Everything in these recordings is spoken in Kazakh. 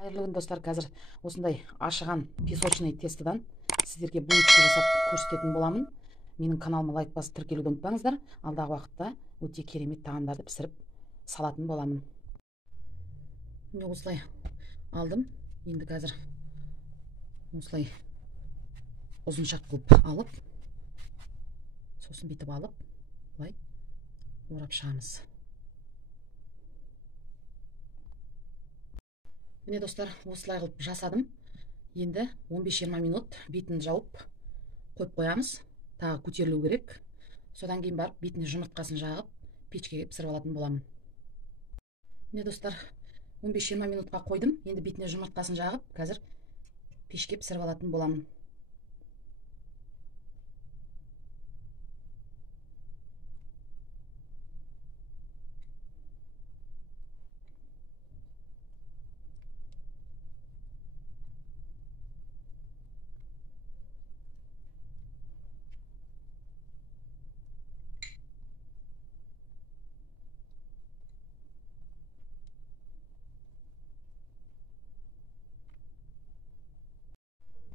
Қайырлы күн достар, қазір осындай ашыған песочный тестодан сіздерге булочка жасап көрсететін боламын. Менің каналыма лайк басып тіркелуді ұмытпаңыздар. Алдағы уақытта өте керемет тағамдарды пісіріп салатын боламын. Міне осылай алдым. Енді қазір осылай ұзыншақ қылып алып, сосын бүйтіп алып, былай орап шығамыз. Міне достар, осылай қылып жасадым. Енді 15-20 минут бетін жауып қойып қоямыз. Тағы көтерілу керек. Содан кейін барып бетіне жұмыртқасын жағып печкеге пісіріп алатын боламын. Міне достар, 15-20 минутқа қойдым. Енді бетіне жұмыртқасын жағып, қазір пешке пісіріп алатын боламын.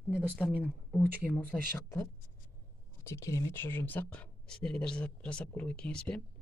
Міне достар, менің булочкам осылай шықты. Өте керемет, жұп-жұмсақ. Сіздерге де жасап көруге кеңес беремін.